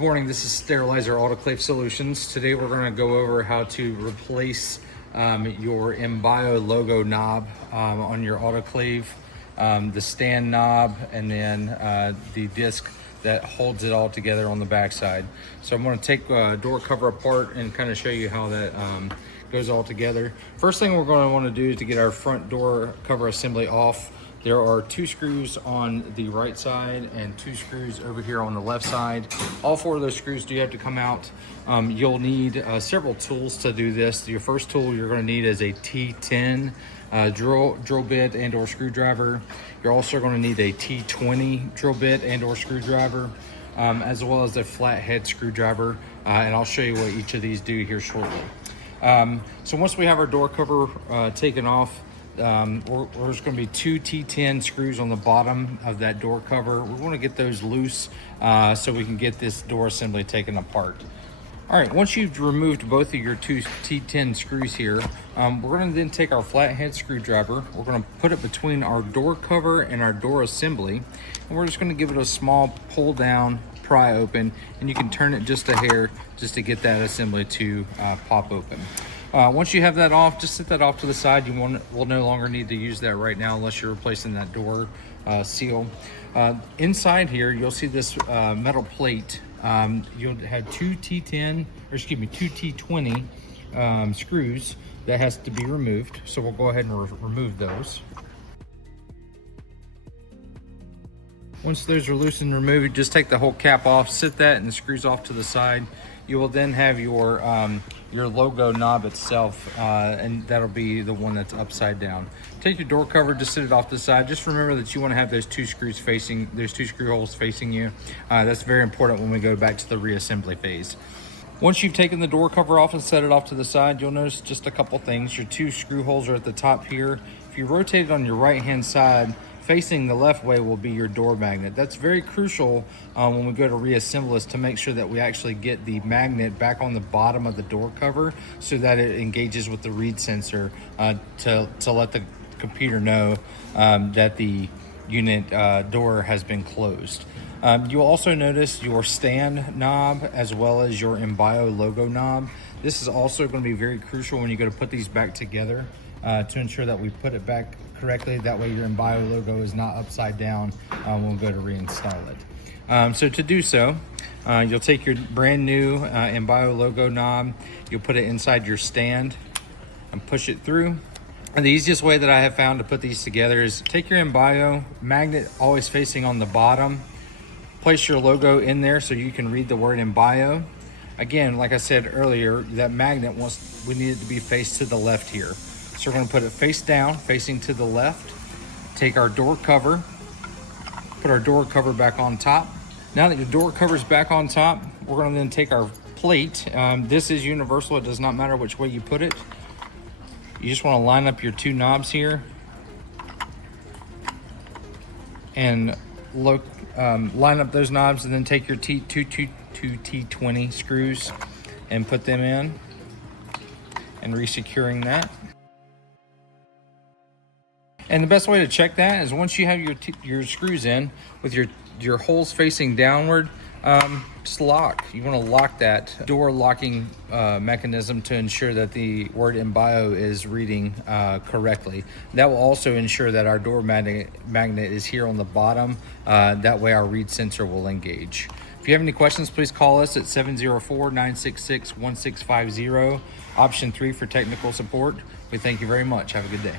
Good morning, this is Sterilizer Autoclave Solutions. Today we're going to go over how to replace your Enbio logo knob on your autoclave, the stand knob, and then the disc that holds it all together on the backside. So I'm going to take a door cover apart and kind of show you how that goes all together. First thing we're going to want to do is to get our front door cover assembly off. There are 2 screws on the right side and 2 screws over here on the left side. All 4 of those screws do have to come out. You'll need several tools to do this. Your first tool you're going to need is a T10 drill bit and or screwdriver. You're also going to need a T20 drill bit and or screwdriver, as well as a flathead screwdriver. And I'll show you what each of these do here shortly. So once we have our door cover taken off, there's going to be 2 T10 screws on the bottom of that door cover. We want to get those loose so we can get this door assembly taken apart. All right, once you've removed both of your 2 T10 screws here, we're going to then take our flathead screwdriver. We're going to put it between our door cover and our door assembly, and we're just going to give it a small pull down, pry open, and you can turn it just a hair just to get that assembly to pop open. Once you have that off, just set that off to the side. You will no longer need to use that right now unless you're replacing that door seal. Inside here, you'll see this metal plate. You'll have 2 T20 screws that has to be removed. So we'll go ahead and remove those. Once those are loose and removed, just take the whole cap off, sit that and the screws off to the side. You will then have your logo knob itself, and that'll be the one that's upside down. Take your door cover, just sit it off to the side. Just remember that you want to have those 2 screw holes facing you. That's very important when we go back to the reassembly phase. Once you've taken the door cover off and set it off to the side, you'll notice just a couple things. Your 2 screw holes are at the top here. If you rotate it on your right hand side, facing the left way will be your door magnet. That's very crucial when we go to reassemble this, to make sure that we actually get the magnet back on the bottom of the door cover so that it engages with the read sensor to let the computer know that the unit door has been closed. You'll also notice your stand knob as well as your Enbio logo knob. This is also going to be very crucial when you go to put these back together to ensure that we put it back correctly. That way your Enbio logo is not upside down when we go to reinstall it. So to do so, you'll take your brand new Enbio logo knob, you'll put it inside your stand and push it through. And the easiest way that I have found to put these together is take your Enbio magnet always facing on the bottom, place your logo in there so you can read the word Enbio. Again, like I said earlier, that magnet we need it to be faced to the left here. So we're going to put it face down, facing to the left. Take our door cover, put our door cover back on top. Now that your door cover is back on top, we're going to then take our plate. This is universal. It does not matter which way you put it. You just want to line up your 2 knobs here and line up those knobs, and then take your two T20 screws and put them in and resecuring that. And the best way to check that is once you have your screws in with your holes facing downward, just lock. You want to lock that door locking mechanism to ensure that the word Enbio is reading correctly. That will also ensure that our door magnet is here on the bottom. That way our read sensor will engage. If you have any questions, please call us at 704-966-1650, option 3 for technical support. We thank you very much. Have a good day.